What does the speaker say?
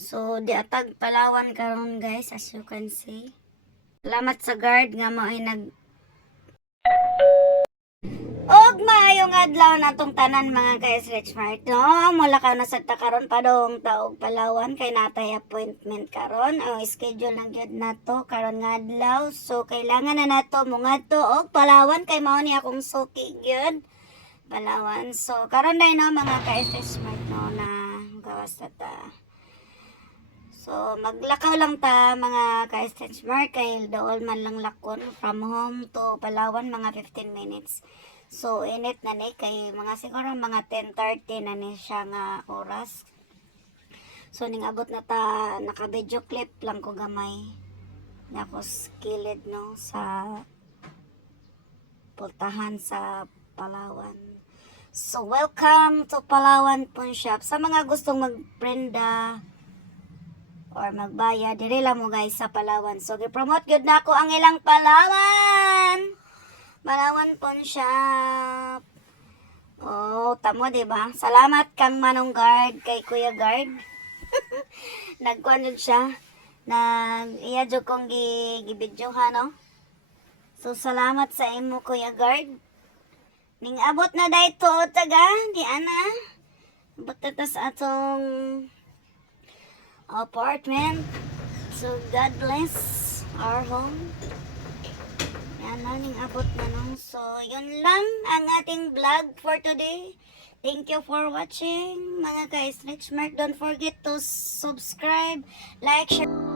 So, di atag Palawan karon guys, as you can see. Salamat sa guard nga mo ay Og maayong adlaw natong tanan mga ka-Stretch Mart. No, mula ka na sa takaron pa dong taog Palawan kay natay appointment karon. Ang schedule lang gyud nato karon nga adlaw. So kailangan na nato mungadto og Palawan kay mao ni akong suki gyud. Palawan. So karon dai no mga ka-Stretch Mart no na gawas na ta. So maglakaw lang ta mga ka-Stretch Mart kay dool man lang lakon from home to Palawan mga 15 minutes. So, init na ni kay mga siguro mga 10:30 na ni siya nga oras. So, ning abot na ta naka-video clip lang ko gamay. Nako skilled no sa pultahan sa Palawan. So, welcome to Palawan Pawn Shop. Sa mga gustong magprenda or magbaya, diri lang mo guys sa Palawan. So, gi-promote gyud na ako ang ilang Palawan. Palawan Pawn Shop. Oh, tamo 'di ba? Salamat kang Manong Guard kay Kuya Guard. Nagkuan siya. Iya jud kong gibidyohan no. So salamat sa imo Kuya Guard. Ning abot na dayto taga di ana. Abot na sa atong apartment. So God bless our home. Yan na, ning abot na nung. So, yun lang ang ating vlog for today. Thank you for watching, mga ka-Stretch Mark. Don't forget to subscribe, like, share.